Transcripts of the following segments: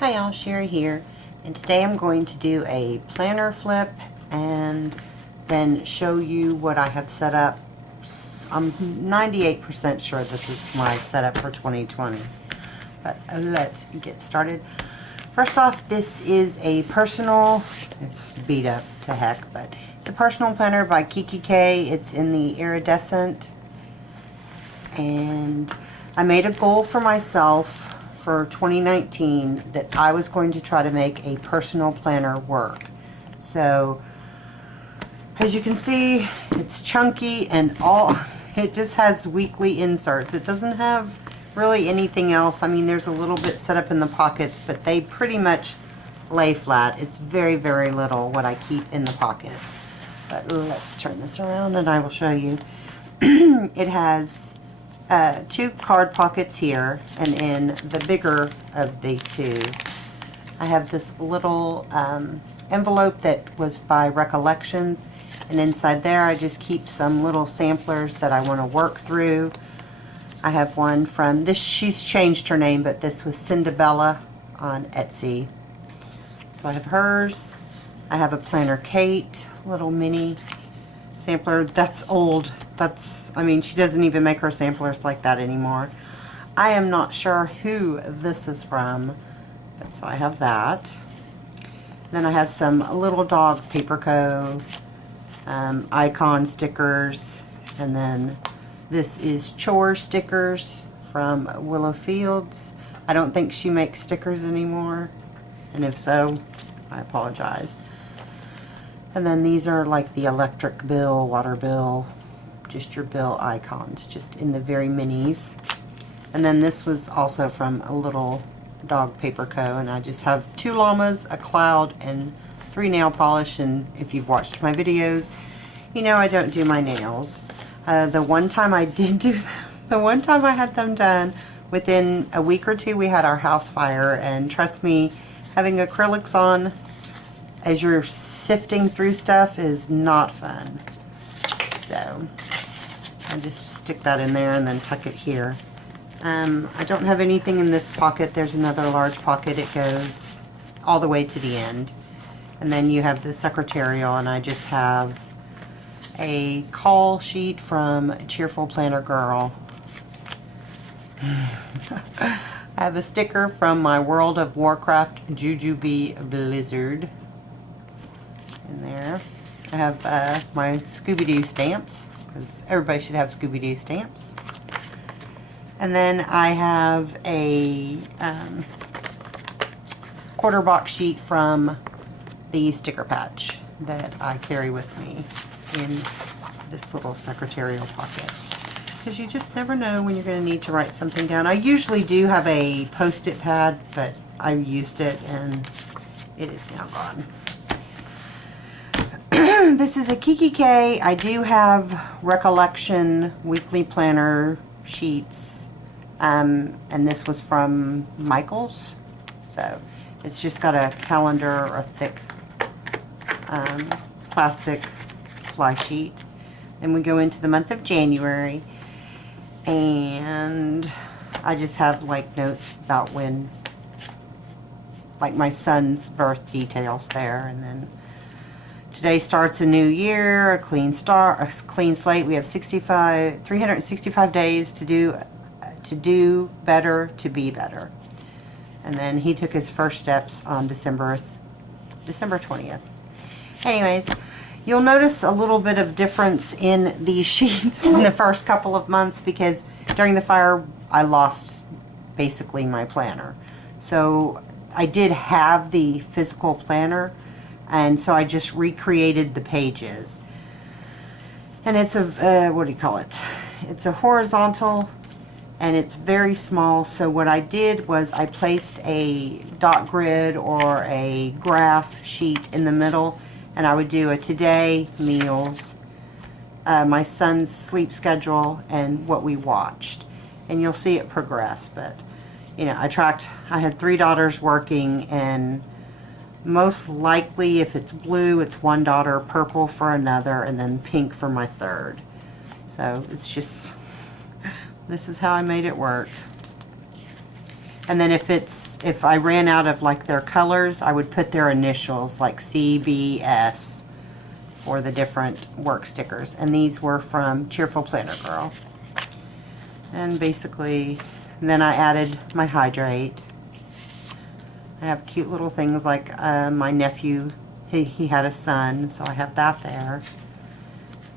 Hi y'all, Sherry here, and today I'm going to do a planner flip and then show you what I have set up. I'm 98% sure this is my setup for 2020, but let's get started. First off, this is a personal, it's beat up to heck, but it's a personal planner by Kiki K. It's in the iridescent, and I made a goal for myself for 2019 that I was going to try to make a personal planner work. So as you can see, it's chunky and it just has weekly inserts. It doesn't have really anything else. I mean, there's a little bit set up in the pockets, but they pretty much lay flat. It's very, very little what I keep in the pockets. But let's turn this around and I will show you. It has two card pockets here, and in the bigger of the two, I have this little envelope that was by Recollections, and inside there I just keep some little samplers that I want to work through. I have one from this, she's changed her name, but this was Cindabella on Etsy. So I have hers. I have a Planner Kate, little mini sampler. That's old. I mean, she doesn't even make her samplers like that anymore. I am not sure who this is from, but so I have that. Then I have some Little Dog Paper Co. Icon stickers, and then this is Chore stickers from Willow Fields. I don't think she makes stickers anymore, and if so, I apologize. And then these are like the electric bill, water bill, just your bill icons, just in the very minis. And then this was also from a Little Dog Paper Co. And I just have 2 llamas, a cloud, and 3 nail polish. And if you've watched my videos, you know I don't do my nails. The one time I did do them, the one time I had them done, within a week or two we had our house fire. And trust me, having acrylics on as you're sifting through stuff is not fun. So I just stick that in there and then tuck it here. I don't have anything in this pocket. There's another large pocket. It goes all the way to the end. And then you have the secretarial, and I just have a call sheet from Cheerful Planner Girl. I have a sticker from my World of Warcraft Jujubee Blizzard in there. I have my Scooby-Doo stamps, because everybody should have Scooby-Doo stamps. And then I have a quarter box sheet from the sticker patch that I carry with me in this little secretarial pocket, because you just never know when you're going to need to write something down. I usually do have a post-it pad, but I used it and it is now gone. This is a Kiki K. I do have Recollection weekly planner sheets, and this was from Michaels. So it's just got a calendar, a thick plastic fly sheet. Then we go into the month of January, and I just have like notes about when, like my son's birth details there, and then today starts a new year, a clean start, a clean slate. We have 365 days to do better, to be better. And then he took his first steps on December 20th. Anyways, you'll notice a little bit of difference in these sheets in the first couple of months, because during the fire I lost basically my planner. So I did have the physical planner, and so I just recreated the pages. And it's a, what do you call it? It's a horizontal, and it's very small. So what I did was I placed a dot grid or a graph sheet in the middle, and I would do a today, meals, my son's sleep schedule, and what we watched. And you'll see it progress. But, you know, I had 3 daughters working, and most likely, if it's blue, it's one daughter, purple for another, and then pink for my third. So it's just, this is how I made it work. And then if it's if I ran out of like their colors, I would put their initials like CBS for the different work stickers. And these were from Cheerful Planner Girl. And basically, then I added my Hydrate. I have cute little things like my nephew, he had a son, so I have that there.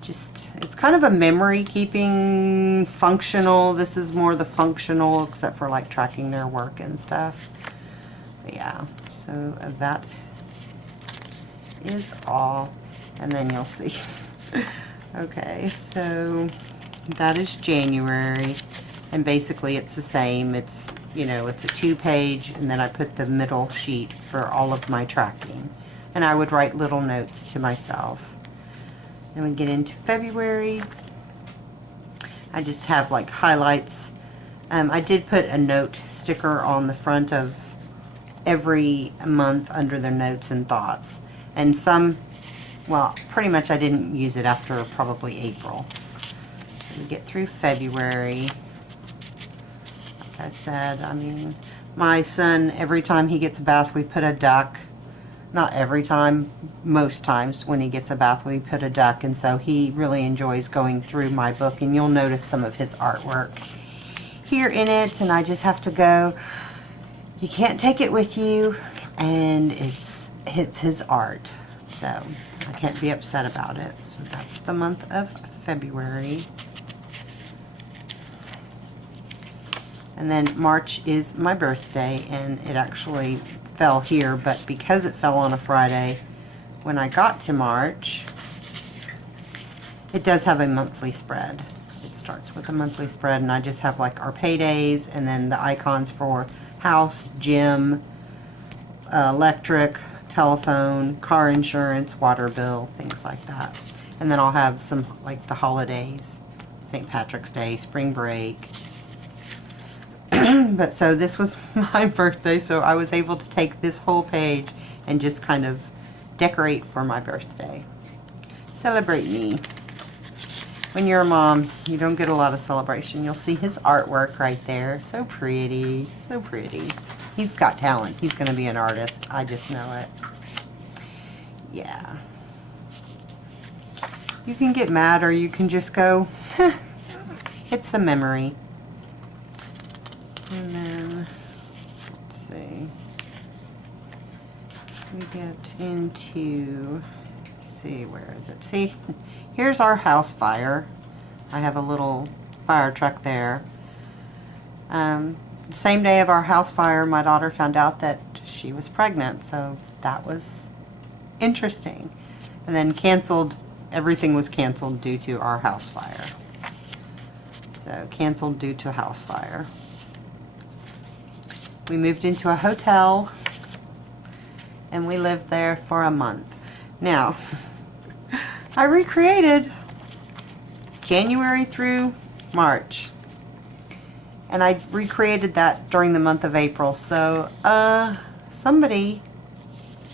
Just, it's kind of a memory keeping functional. This is more the functional, except for like tracking their work and stuff. But yeah, so that is all. And then you'll see. Okay, so that is January. And basically it's the same. It's, you know, it's a 2-page, and then I put the middle sheet for all of my tracking. And I would write little notes to myself. Then we get into February. I just have like highlights. I did put a note sticker on the front of every month under their notes and thoughts. And some, well, pretty much I didn't use it after probably April. So we get through February. Like I said, I mean, my son, every time he gets a bath, we put a duck. Not every time, most times when he gets a bath we put a duck, and so he really enjoys going through my book, and you'll notice some of his artwork here in it, and I just have to go, you can't take it with you, and it's his art, so I can't be upset about it. So that's the month of February. And then March is my birthday, and it actually fell here, but because it fell on a Friday, when I got to March, it does have a monthly spread. It starts with a monthly spread, and I just have like our paydays and then the icons for house, gym, electric, telephone, car insurance, water bill, things like that. And then I'll have some like the holidays, St. Patrick's Day, spring break. But so this was my birthday, so I was able to take this whole page and just kind of decorate for my birthday. Celebrate me. When you're a mom, you don't get a lot of celebration. You'll see his artwork right there. So pretty. So pretty. He's got talent. He's going to be an artist. I just know it. Yeah. You can get mad, or you can just go, it's the memory. And then, let's see, we get into, see, where is it? See, here's our house fire. I have a little fire truck there. The same day of our house fire, my daughter found out that she was pregnant, so that was interesting. And then canceled, everything was canceled due to our house fire. So canceled due to house fire. We moved into a hotel, and we lived there for a month. Now, I recreated January through March, and I recreated that during the month of April. So, somebody,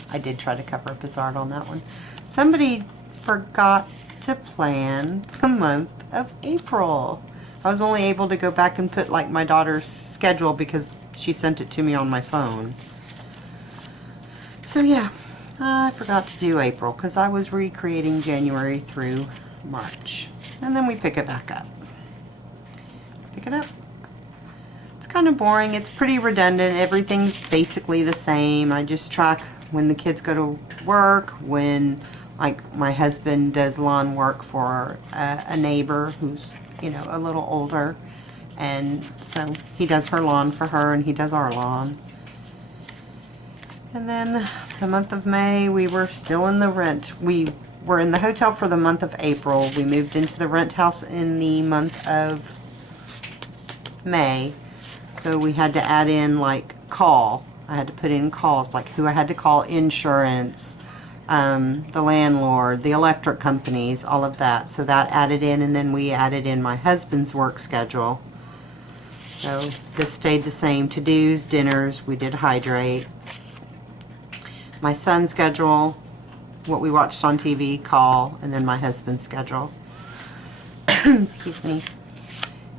I did try to cover up his art on that one. Somebody forgot to plan the month of April. I was only able to go back and put like my daughter's schedule because she sent it to me on my phone. So yeah, I forgot to do April because I was recreating January through March. And then we pick it back up. Pick it up. It's kind of boring. It's pretty redundant. Everything's basically the same. I just track when the kids go to work, when like my husband does lawn work for a neighbor who's, you know, a little older. And so he does her lawn for her, and he does our lawn. And then the month of May, we were still in the rent. We were in the hotel for the month of April. We moved into the rent house in the month of May. So we had to add in like call. I had to put in calls, like who I had to call, insurance, the landlord, the electric companies, all of that. So that added in, and then we added in my husband's work schedule. So this stayed the same. To-dos, dinners, we did Hydrate. My son's schedule, what we watched on TV, call, and then my husband's schedule. Excuse me.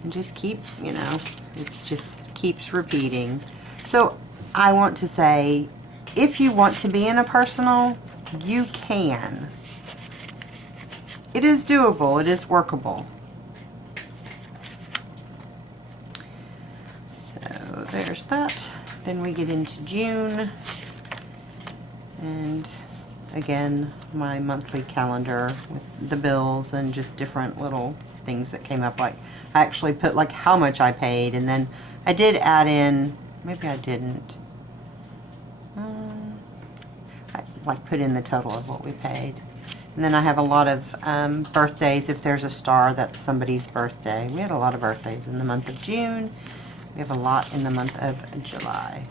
And just keep, you know, it just keeps repeating. So I want to say, if you want to be in a personal, you can. It is doable. It is workable. So there's that. Then we get into June. And again, my monthly calendar with the bills and just different little things that came up. Like, I actually put like how much I paid, and then I did add in, maybe I didn't, I like put in the total of what we paid. And then I have a lot of birthdays. If there's a star, that's somebody's birthday. We had a lot of birthdays in the month of June. We have a lot in the month of July.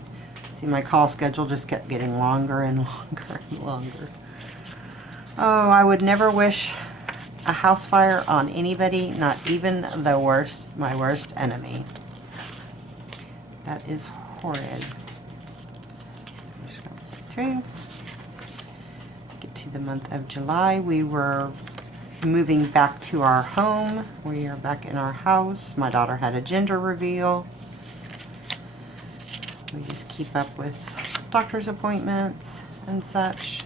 See, my call schedule just kept getting longer and longer and longer. Oh, I would never wish a house fire on anybody, not even the worst, my worst enemy. That is horrid. I'm just going to flip through. Get to the month of July. We were moving back to our home. We are back in our house. My daughter had a gender reveal. We just keep up with doctor's appointments and such.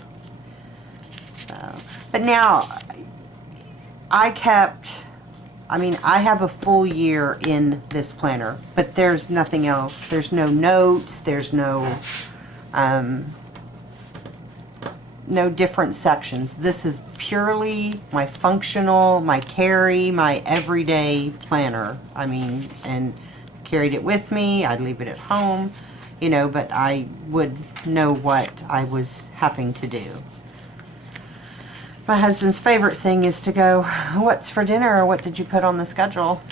So, but now I have a full year in this planner, but there's nothing else. There's no notes. There's no different sections. This is purely my functional, my carry, my everyday planner. I mean, and carried it with me. I'd leave it at home, you know, but I would know what I was having to do. My husband's favorite thing is to go, what's for dinner, or what did you put on the schedule?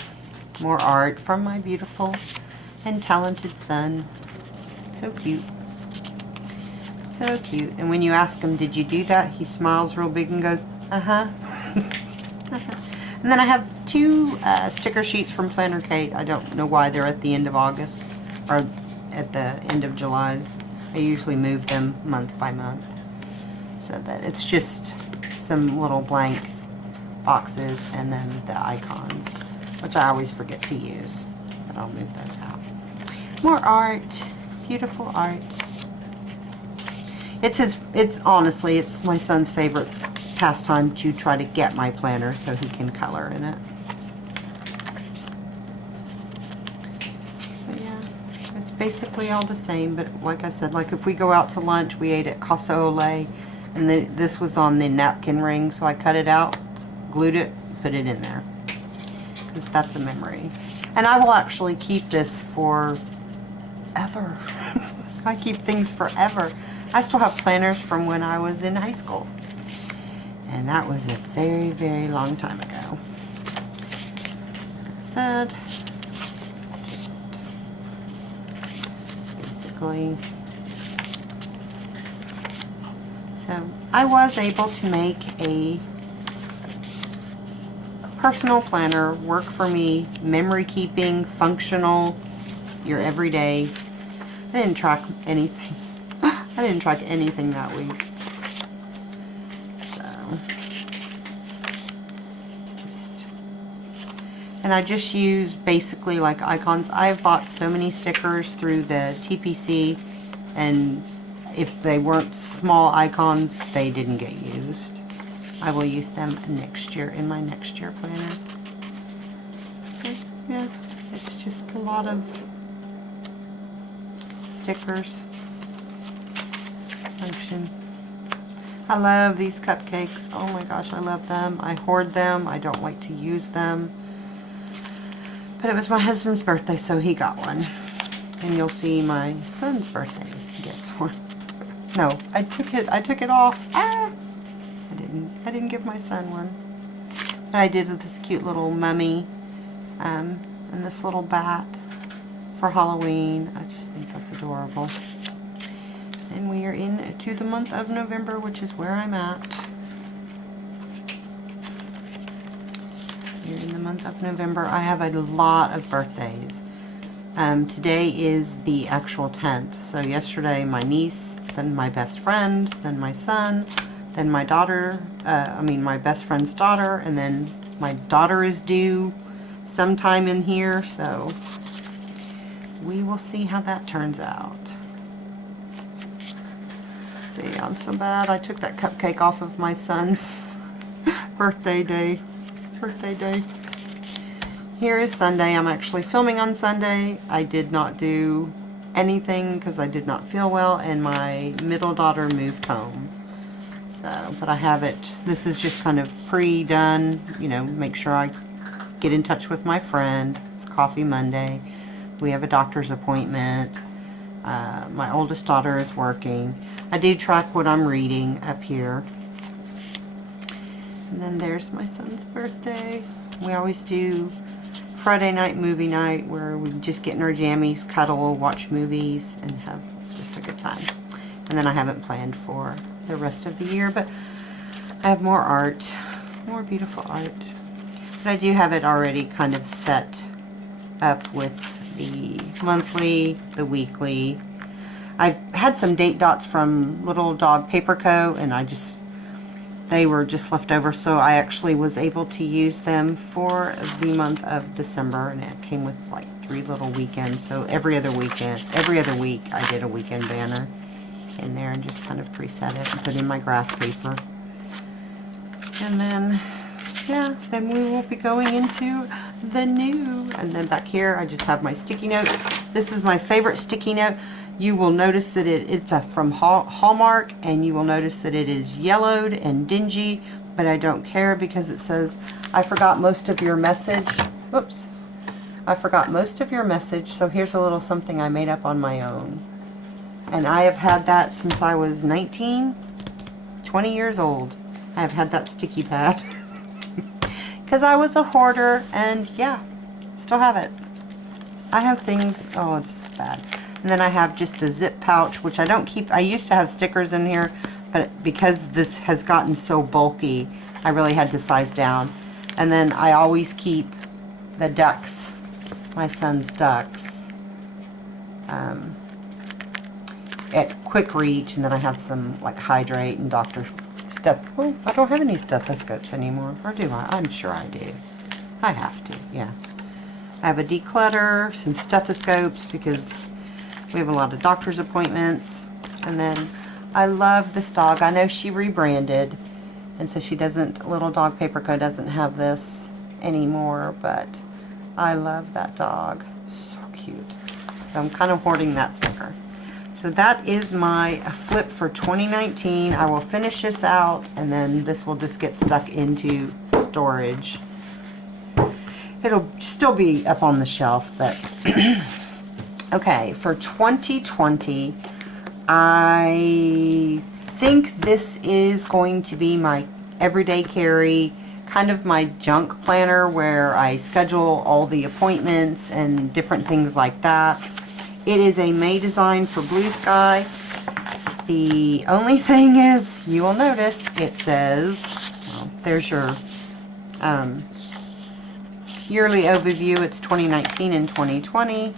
More art from my beautiful and talented son. So cute. So cute. And when you ask him, did you do that? He smiles real big and goes, uh-huh. And then I have two sticker sheets from Planner Kate. I don't know why they're at the end of August, or at the end of July. I usually move them month by month, so that it's just some little blank boxes and then the icons, which I always forget to use, but I'll move those out. More art. Beautiful art. Honestly, it's my son's favorite pastime to try to get my planner so he can color in it. But yeah, it's basically all the same, but like I said, like if we go out to lunch, we ate at Casa Olay, and this was on the napkin ring, so I cut it out, glued it, put it in there, because that's a memory. And I will actually keep this forever. I keep things forever. I still have planners from when I was in high school. And that was a very, very long time ago. Like I said, just basically. So I was able to make a personal planner work for me, memory keeping, functional, your everyday. I didn't track anything. I didn't track anything that week. And I just use basically like icons. I've bought so many stickers through the TPC, and if they weren't small icons, they didn't get used. I will use them next year in my next year planner. Okay, yeah, it's just a lot of stickers. Function. I love these cupcakes. Oh my gosh, I love them. I hoard them. I don't like to use them. But it was my husband's birthday, so he got one. And you'll see my son's birthday gets one. No, I took it off. Ah! I didn't give my son one. But I did with this cute little mummy and this little bat for Halloween. I just think that's adorable. And we are into the month of November, which is where I'm at. Here in the month of November, I have a lot of birthdays. Today is the actual 10th. So yesterday, my niece, then my best friend, then my son, then my daughter, my best friend's daughter, and then my daughter is due sometime in here, so we will see how that turns out. see, I'm so bad. I took that cupcake off of my son's birthday day. Here is Sunday. I'm actually filming on Sunday. I did not do anything because I did not feel well, and my middle daughter moved home. So, but I have it. This is just kind of pre-done, you know, make sure I get in touch with my friend. It's Coffee Monday. We have a doctor's appointment. My oldest daughter is working. I do track what I'm reading up here. And then there's my son's birthday. We always do Friday night movie night where we just get in our jammies, cuddle, watch movies, and have just a good time. And then I haven't planned for the rest of the year, but I have more art, more beautiful art. But I do have it already kind of set up with the monthly, the weekly. I had some date dots from Little Dog Paper Co. and they were just left over, so I actually was able to use them for the month of December, and it came with like 3 little weekends. So every other week I did a weekend banner in there and just kind of preset it and put in my graph paper. And then, yeah, then we will be going into the new. And then back here I just have my sticky notes. This is my favorite sticky note. You will notice that it's from Hallmark, and you will notice that it is yellowed and dingy, but I don't care because it says, I forgot most of your message. Oops. I forgot most of your message, so here's a little something I made up on my own. And I have had that since I was 19, 20 years old. I have had that sticky pad. Because I was a hoarder, and yeah, still have it. I have things, oh, it's bad. And then I have just a zip pouch, which I don't keep. I used to have stickers in here, but because this has gotten so bulky, I really had to size down. And then I always keep the ducks, my son's ducks, at quick reach. And then I have some like Hydrate and Dr. Oh, I don't have any stethoscopes anymore, or do I? I'm sure I do. I have to, yeah. I have a declutter, some stethoscopes because we have a lot of doctor's appointments. And then I love this dog. I know she rebranded, and so she doesn't, Little Dog Paper Co. doesn't have this anymore, but I love that dog. So cute. So I'm kind of hoarding that sticker. So that is my flip for 2019. I will finish this out, and then this will just get stuck into storage. It'll still be up on the shelf, but okay, for 2020, I think this is going to be my everyday carry, kind of my junk planner where I schedule all the appointments and different things like that. It is a May design for Blue Sky. The only thing is, you will notice, it says, well, there's your yearly overview. It's 2019 and 2020.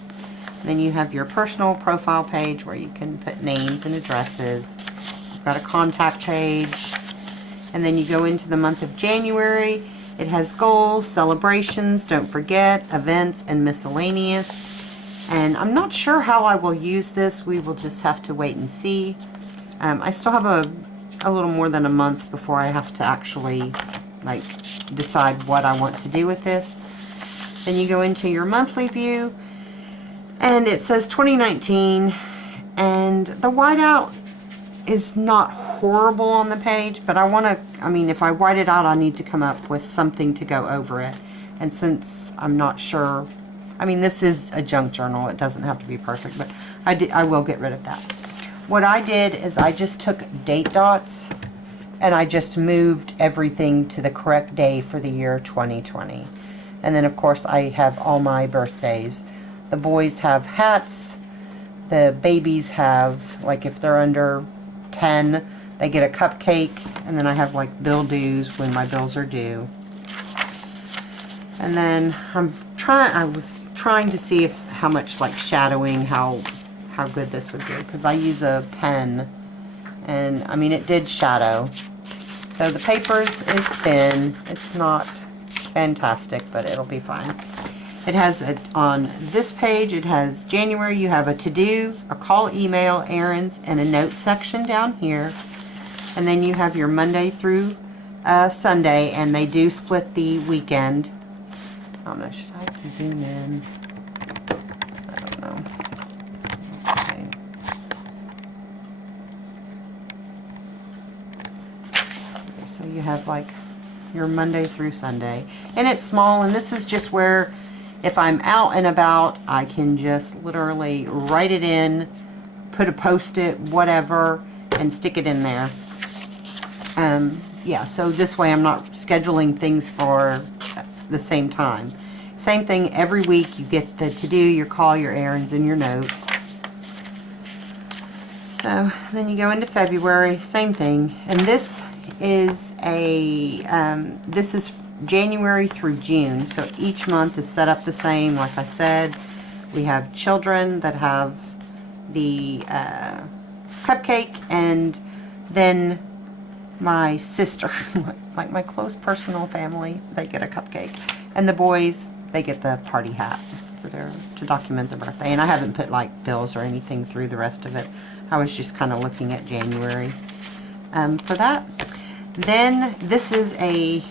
Then you have your personal profile page where you can put names and addresses. You've got a contact page. And then you go into the month of January. It has goals, celebrations, don't forget, events, and miscellaneous. And I'm not sure how I will use this. We will just have to wait and see. I still have a little more than a month before I have to actually like decide what I want to do with this. Then you go into your monthly view, and it says 2019, and the whiteout is not horrible on the page, but I mean, if I white it out, I need to come up with something to go over it. And since I'm not sure, I mean, this is a junk journal. It doesn't have to be perfect, but I will get rid of that. What I did is I just took date dots, and I just moved everything to the correct day for the year 2020. And then, of course, I have all my birthdays. The boys have hats. The babies have, like, if they're under 10, they get a cupcake. And then I have, like, bill dues when my bills are due. And then I was trying to see how much, like, shadowing, how good this would do. Because I use a pen. And, I mean, it did shadow. So the papers is thin. It's not fantastic, but it'll be fine. It has on this page, it has January, you have a to-do, a call, email, errands, and a note section down here. And then you have your Monday through Sunday, and they do split the weekend. I don't know, should I have to zoom in? I don't know. Let's see. So you have like your Monday through Sunday. And it's small, and this is just where if I'm out and about, I can just literally write it in, put a post-it, whatever, and stick it in there. Yeah, so this way I'm not scheduling things for the same time. Same thing every week. You get the to-do, your call, your errands, and your notes. So then you go into February, same thing. And this is this is January through June. So each month is set up the same. Like I said, we have children that have the cupcake, and then my sister, like my close personal family, they get a cupcake. And the boys, they get the party hat for to document their birthday. And I haven't put like bills or anything through the rest of it. I was just kind of looking at January for that. Then this is I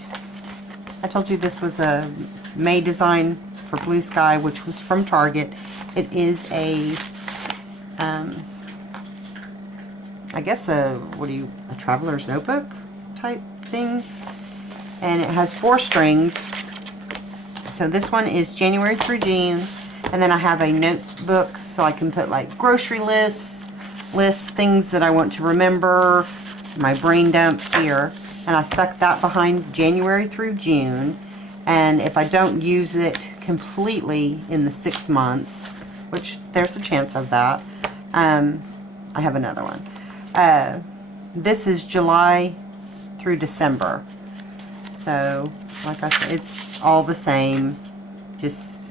told you this was a May design for Blue Sky, which was from Target. It is a I guess a traveler's notebook type thing, and it has 4 strings. So this one is January through June, and then I have a notebook so I can put like grocery lists, things that I want to remember, my brain dump here, and I stuck that behind January through June. And if I don't use it completely in the 6 months, which there's a chance of that, I have another one. This is July through December. So, like I said, it's all the same. Just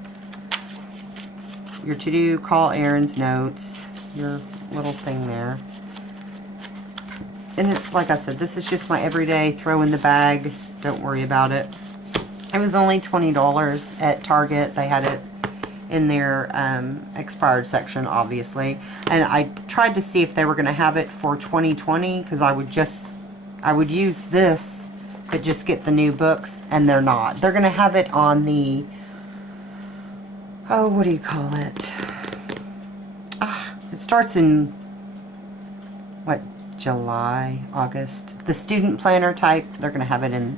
your to-do, call, errands, notes, your little thing there. And it's, like I said, this is just my everyday throw in the bag. Don't worry about it. It was only $20 at Target. They had it in their expired section, obviously. And I tried to see if they were going to have it for 2020, because I would use this, but just get the new books, and they're not. They're going to have it on the, oh, what do you call it? It starts in, what, July, August. The student planner type, they're going to have it in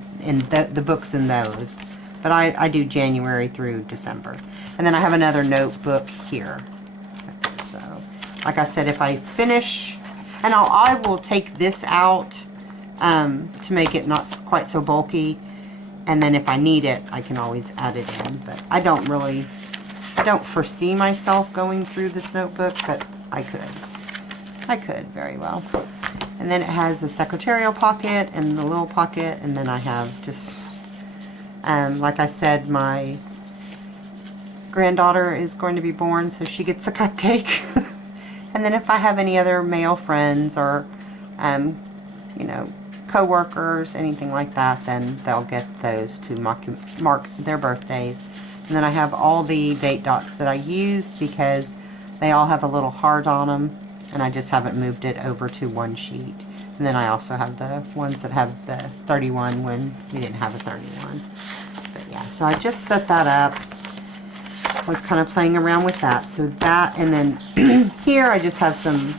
the books in those. But I do January through December. And then I have another notebook here. So, like I said, if I finish, and I will take this out to make it not quite so bulky. And then if I need it, I can always add it in. But I don't foresee myself going through this notebook, but I could. I could very well. And then it has the secretarial pocket and the little pocket, and then I have just, like I said, my granddaughter is going to be born, so she gets a cupcake. And then if I have any other male friends or, you know, co-workers, anything like that, then they'll get those to mark their birthdays. And then I have all the date dots that I used because they all have a little heart on them, and I just haven't moved it over to one sheet. And then I also have the ones that have the 31 when we didn't have a 31. But yeah, so I just set that up. I was kind of playing around with that. So that, and then here I just have some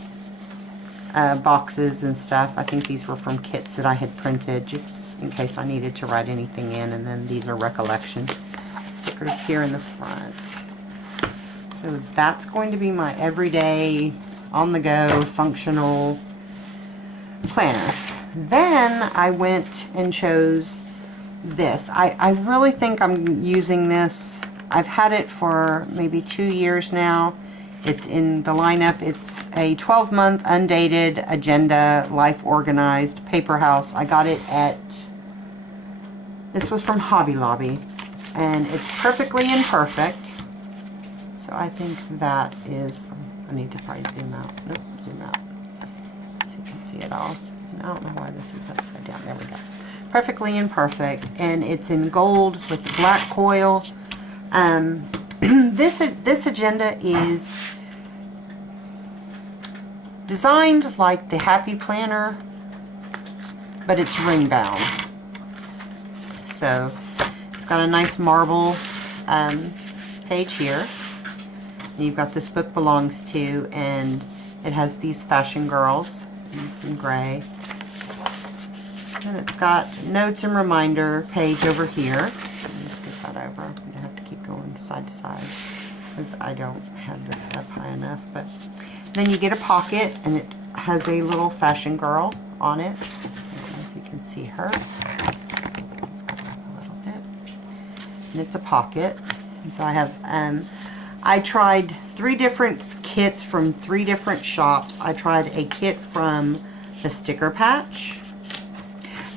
boxes and stuff. I think these were from kits that I had printed just in case I needed to write anything in. And then these are recollection stickers here in the front. So that's going to be my everyday, on-the-go, functional planner. Then I went and chose this. I really think I'm using this. I've had it for maybe 2 years now. It's in the lineup. It's a 12-month undated agenda, life organized paper house. I got it at, this was from Hobby Lobby, and it's perfectly imperfect. So I think that is, I need to probably zoom out. Nope, zoom out so you can see it all. I don't know why this is upside down. There we go. Perfectly imperfect, and it's in gold with the black coil. This agenda is designed like the Happy Planner, but it's ring bound. So it's got a nice marble page here. And you've got This Book Belongs To, and it has these fashion girls in some gray. And it's got notes and reminder page over here. Let me just get that over. I'm going to have to keep going side to side because I don't have this up high enough. But then you get a pocket, and it has a little fashion girl on it. I don't know if you can see her. Let's go up a little bit. And it's a pocket. And so I have, I tried 3 different kits from 3 different shops. I tried a kit from the Sticker Patch.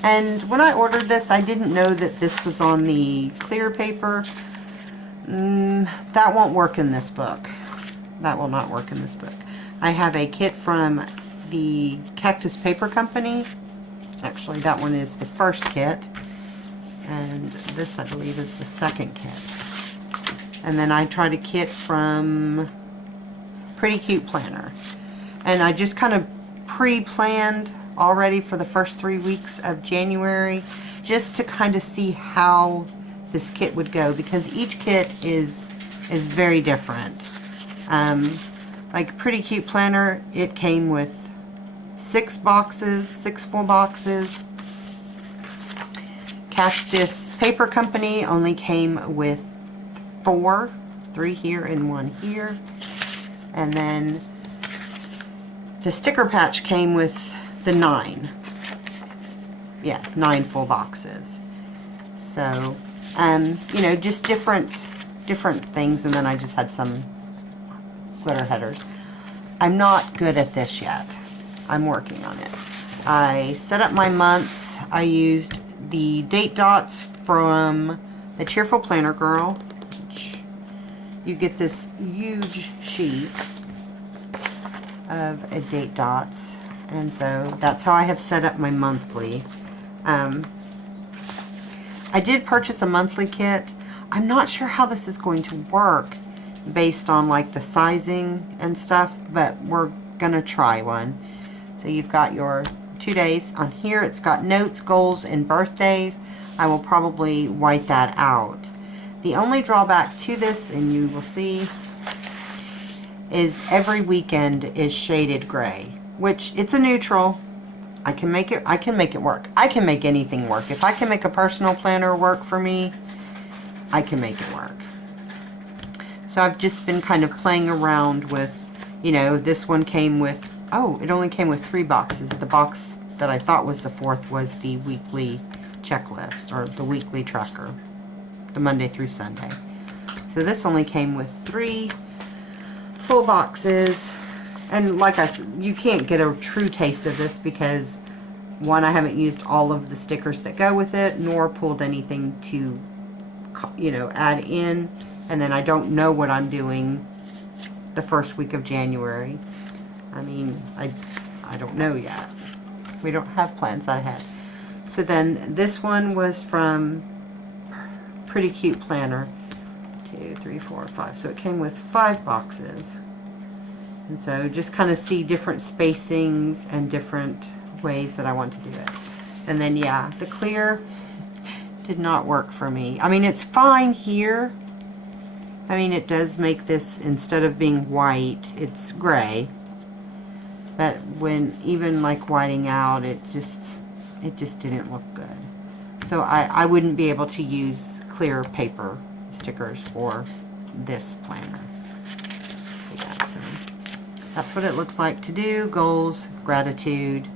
And when I ordered this, I didn't know that this was on the clear paper. That won't work in this book. That will not work in this book. I have a kit from the Cactus Paper Company. Actually, that one is the first kit. And this, I believe, is the second kit. And then I tried a kit from Pretty Cute Planner. And I just kind of pre-planned already for the first 3 weeks of January, just to kind of see how this kit would go, because each kit is very different. Like Pretty Cute Planner, it came with 6 boxes, 6 full boxes. Cactus Paper Company only came with 4, 3 here and 1 here. And then the Sticker Patch came with the 9. Yeah, 9 full boxes. So, you know, just different things, and then I just had some glitter headers. I'm not good at this yet. I'm working on it. I set up my months. I used the date dots from the Cheerful Planner Girl, which you get this huge sheet of date dots. And so that's how I have set up my monthly. I did purchase a monthly kit. I'm not sure how this is going to work based on like the sizing and stuff, but we're gonna try one. So you've got your 2 days. On here it's got notes, goals, and birthdays. I will probably white that out. The only drawback to this, and you will see, is every weekend is shaded gray. Which, it's a neutral. I can make it work. I can make anything work. If I can make a personal planner work for me, I can make it work. So I've just been kind of playing around with, you know, this one came with, oh, it only came with 3 boxes. The box that I thought was the 4th was the weekly checklist, or the weekly tracker, the Monday through Sunday. So this only came with 3 full boxes. And like I said, you can't get a true taste of this because, one, I haven't used all of the stickers that go with it, nor pulled anything to, you know, add in. And then I don't know what I'm doing the first week of January. I mean, I don't know yet. We don't have plans that ahead. So then this one was from Pretty Cute Planner. 2, 3, 4, 5. So it came with 5 boxes. And so just kind of see different spacings and different ways that I want to do it. And then, yeah, the clear did not work for me. I mean, it's fine here. I mean, it does make this, instead of being white, it's gray. But when even like whiting out, it just didn't look good. So I wouldn't be able to use clear paper stickers for this planner. Yeah, so that's what it looks like to do. Goals, gratitude.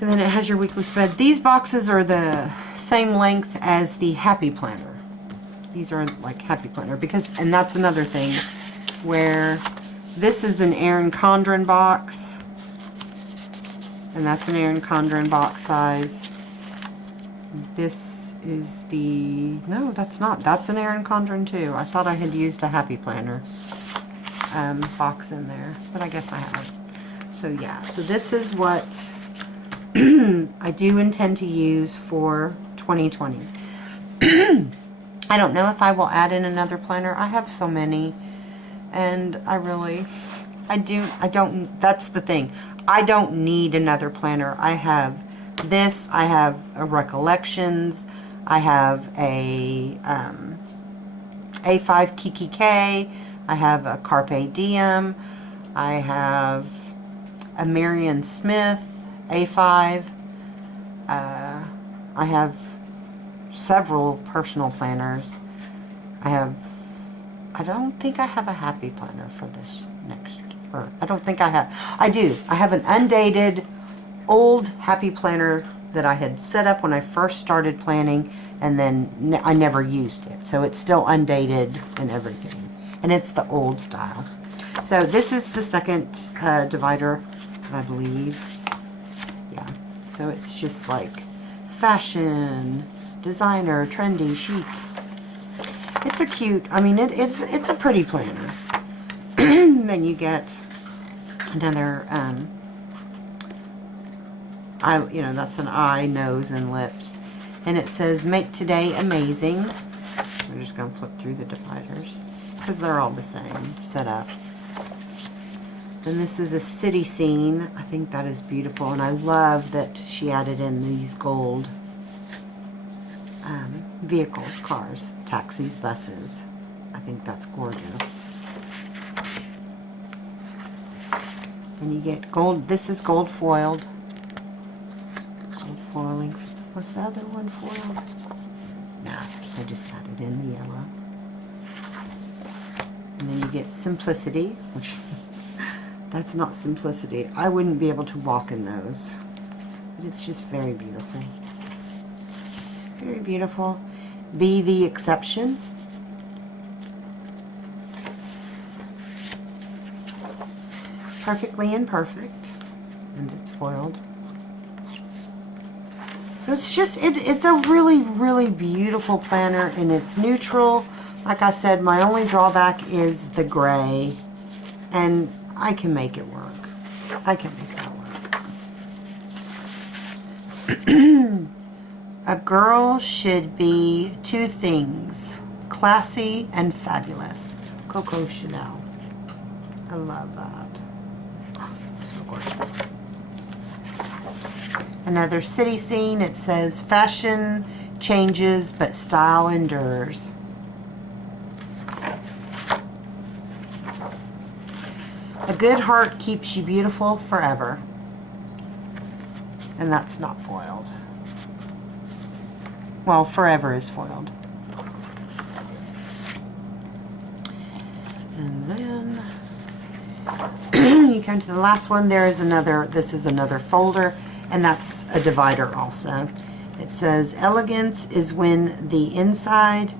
And then it has your weekly spread. These boxes are the same length as the Happy Planner. These are like Happy Planner because, and that's another thing where this is an Erin Condren box. And that's an Erin Condren box size. This is the, no, that's not. That's an Erin Condren too. I thought I had used a Happy Planner box in there, but I guess I haven't. So yeah, so this is what I do intend to use for 2020. I I don't know if I will add in another planner. I have so many, and I don't, that's the thing. I don't need another planner. I have this, I have a Recollections, I have a A5 Kiki K, I have a Carpe Diem, I have a Marion Smith A5, I have several personal planners. I don't think I have a happy planner for this next, or I don't think I have. I do. I have an undated old happy planner that I had set up when I first started planning, and then I never used it. So it's still undated and everything. And it's the old style. So this is the second divider, I believe. Yeah. So it's just like fashion, designer, trendy, chic. It's a cute, I mean, it's a pretty planner. Then you get another, that's an eye, nose, and lips. And it says, make today amazing. We're just going to flip through the dividers because they're all the same setup. Then this is a city scene. I think that is beautiful, and I love that she added in these gold vehicles, cars, taxis, buses. I think that's gorgeous. And you get gold. This is gold foiled. Gold foiling. Was the other one foiled? No, I just added in the yellow. And then you get Simplicity, which that's not Simplicity. I wouldn't be able to walk in those. But it's just very beautiful. Very beautiful. Be the Exception. Perfectly Imperfect. And it's foiled. So it's just, it's a really, really beautiful planner, and it's neutral. Like I said, my only drawback is the gray, and I can make it work. I can make that work. A girl should be two things, classy and fabulous. Coco Chanel. I love that. So gorgeous. Another city scene. It says, fashion changes, but style endures. A good heart keeps you beautiful forever. And that's not foiled. Well, forever is foiled. And then you come to the last one. There is another, this is another folder, and that's a divider also. It says, elegance is when the inside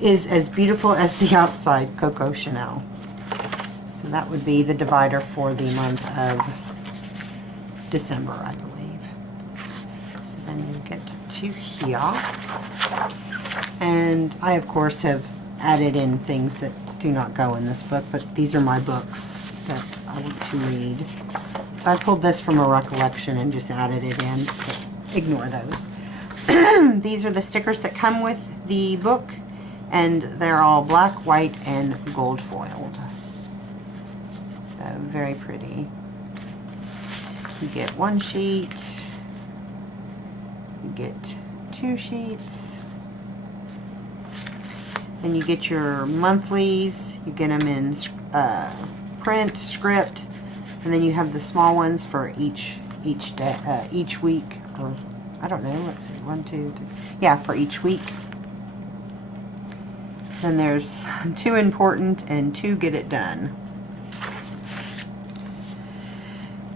is as beautiful as the outside. Coco Chanel. So that would be the divider for the month of December, I believe. So then you get to here. And I, of course, have added in things that do not go in this book, but these are my books that I want to read. So I pulled this from a recollection and just added it in, but ignore those. These are the stickers that come with the book, and they're all black, white, and gold foiled. So very pretty. You get one sheet, you get two sheets, and you get your monthlies. You get them in print, script, and then you have the small ones for each day, each week, or I don't know. Let's see, 1, 2, 3. Yeah, for each week. Then there's 2 important and 2 get it done.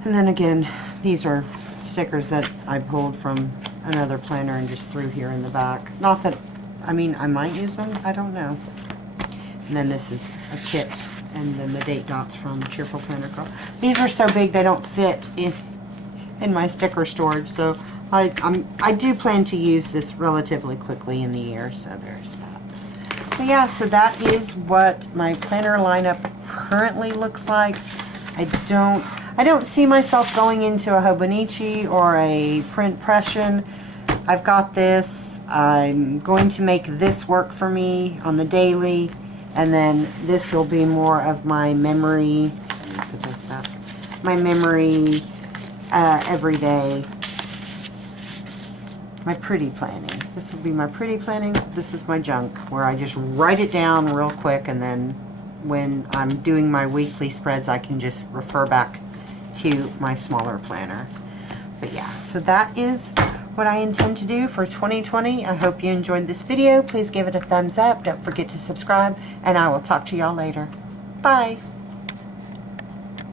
And then again, these are stickers that I pulled from another planner and just threw here in the back. Not that, I mean, I might use them, I don't know. And then this is a kit, and then the date dots from Cheerful Planner Girl. These are so big they don't fit in my sticker storage, so I do plan to use this relatively quickly in the year, so there's that. But yeah, so that is what my planner lineup currently looks like. I don't I don't see myself going into a Hobonichi or a print pression. I've got this. I'm going to make this work for me on the daily, and then this will be more of my memory. Let me put this back. My memory every day. My pretty planning. This will be my pretty planning. This is my junk, where I just write it down real quick, and then when I'm doing my weekly spreads, I can just refer back to my smaller planner. But yeah, so that is what I intend to do for 2020. I hope you enjoyed this video. Please give it a thumbs up. Don't forget to subscribe, and I will talk to y'all later. Bye.